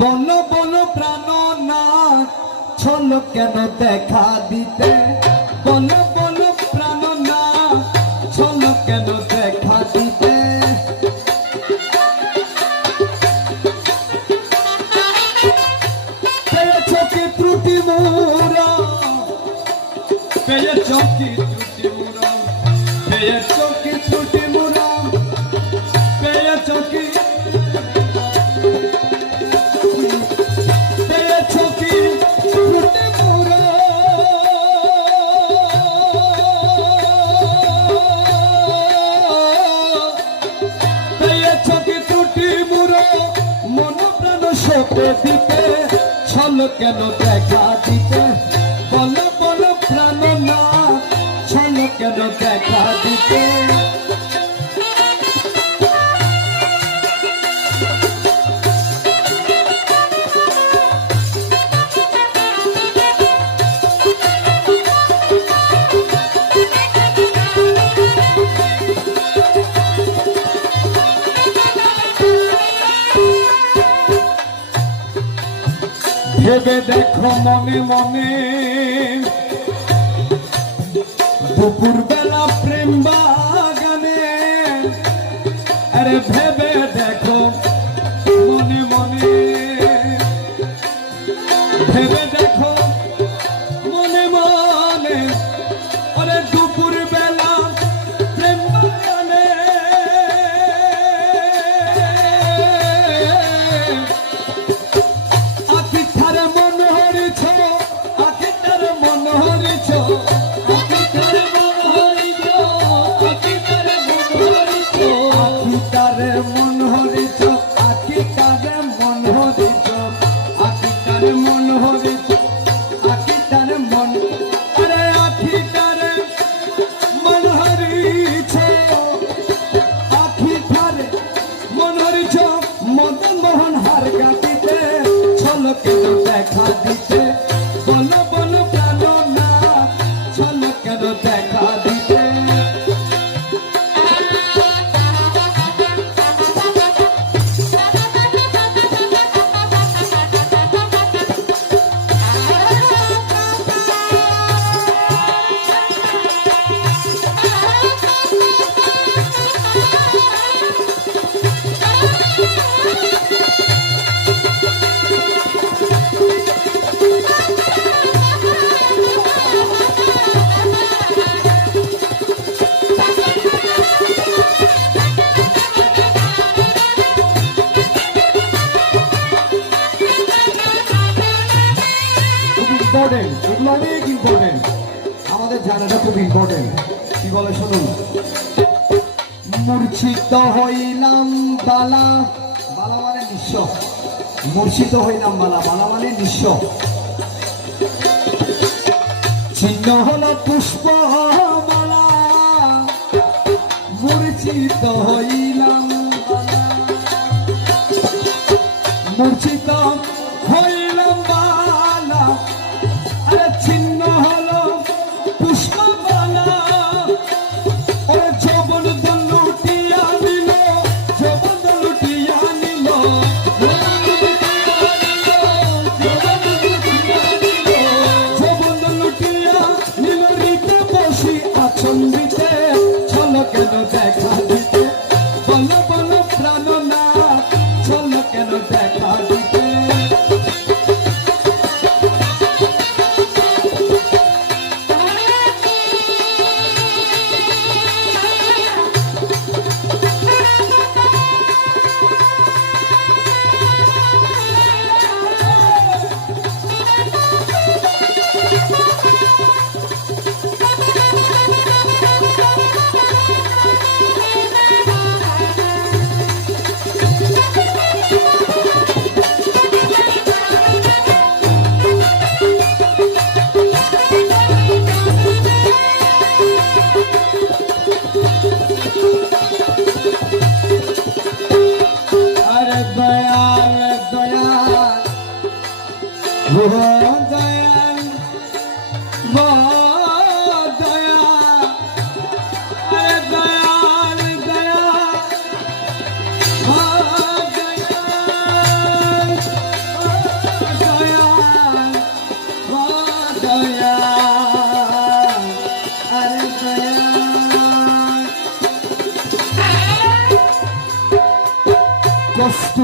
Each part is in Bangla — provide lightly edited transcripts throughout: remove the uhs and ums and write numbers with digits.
বলো বলো প্রাণনাথ ছলো কেন দেখা দিতে, বলো বলো প্রাণনাথ ছলো কেন দেখা দিতে। পেয়েছ কি ত্রুটি মোরা, পেয়েছ কি ত্রুটি মোরা, পেয়েছ কি ত্রুটি মোরা, পেয়েছ কি দিতে ছলো কেন দেখা দিতে, বলো বলো প্রাণনাথ ছলো কেন দেখা দিতে। ভেবে দেখো মনে মনে দুপুর বেলা প্রেম বাগানে, আরে ভেবে দেখো মনে মনে, ভেবে দেখো মনে মনে, আরে দুপুর বেলা প্রেম বাগানে দেখা দিতে, বলো বলো প্রাণনাথ ছলো কেন দেখা দিতে। ইম্পর্টেন্ট, এগুলো অনেক ইম্পর্টেন্ট, আমাদের জানাটা খুব ইম্পর্টেন্ট। কি বলে শুনুন। মূর্ছিত হইলাম বালা, বালা মানে নিঃস্ব, মূর্ছিত হইলাম বালা, বালা মানে নিঃস্ব। ছিন্ন হলো পুষ্প মালা, মূর্ছিত হইলাম বালা, মূর্ছিত হইলাম বালা, আরে ছিন্ন হলো পুষ্পমালা, ওরে যৌবন লুটিয়া নিল, যৌবন লুটিয়া নিল, যৌবন লুটিয়া নিল, রীতে বসি আচন্দিতে ছলো কেন দেখা দিতে, বলো বলো প্রাণনাথ ছলো কেন দেখা দিতে।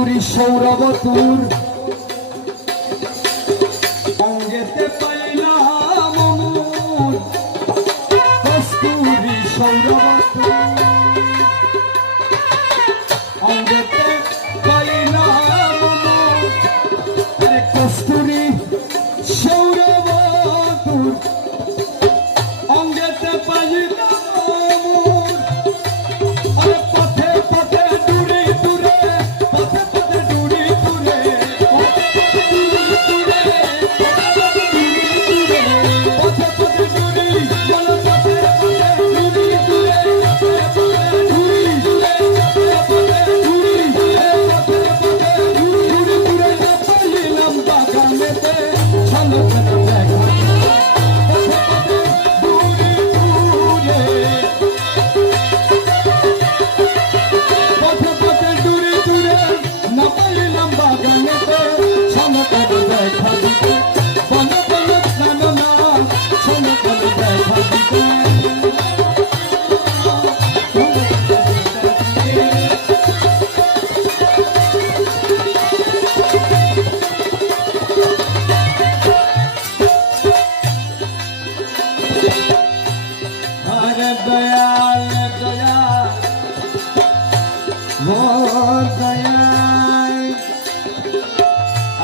কস্তুরী সৌরভ তোর অঙ্গেতে পাইলাম অমর কস্তুরী সৌরভ তোর অঙ্গেতে পাইলাম অমর আরে কস্তুরী সৌরভ তোর অঙ্গেতে পাইলাম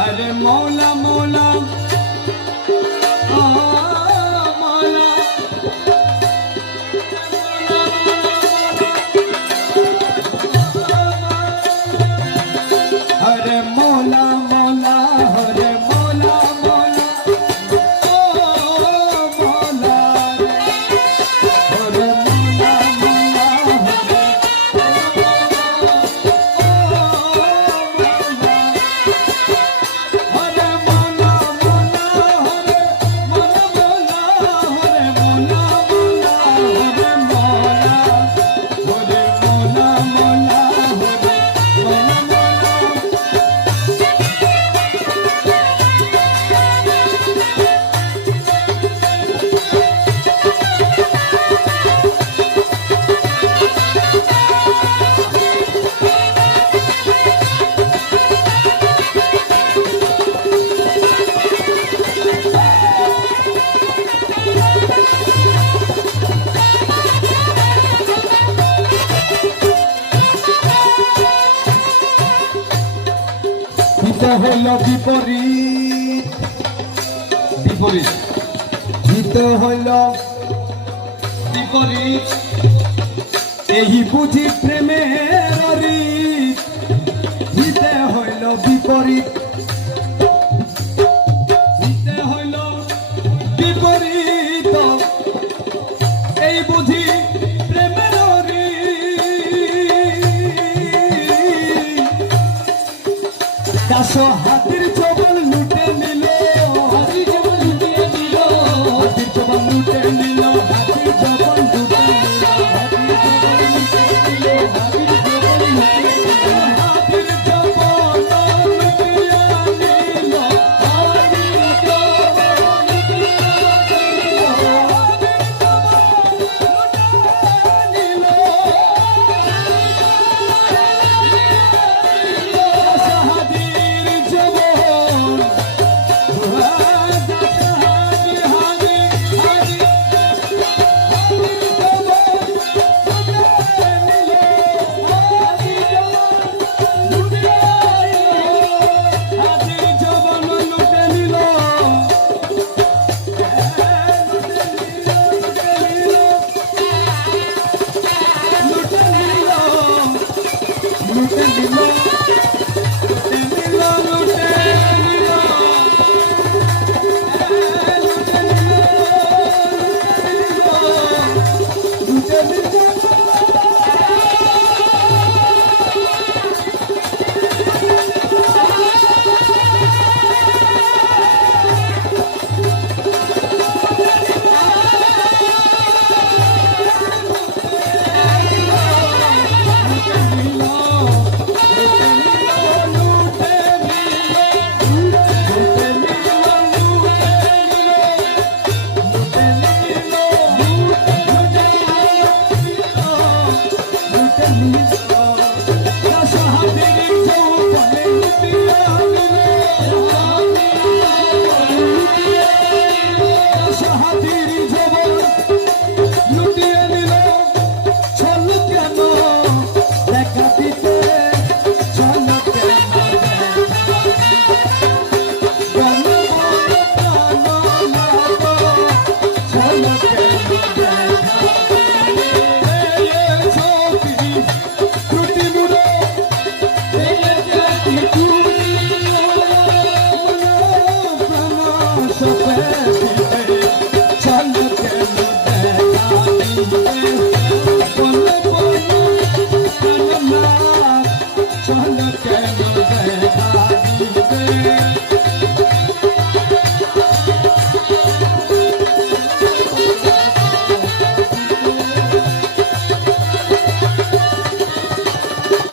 अरे मौला मौला मौला अरे मौला मौला अरे मौला मौला ओ मौला अरे मौला मौला হইল বিপরীত বিপরীত হিত হইল বিপরীত এই বুঝি প্রেমের রীত হিতে হইল বিপরীত হিতে হইল বিপরীত এই বুঝি প্রেমের রীত 10 হাতের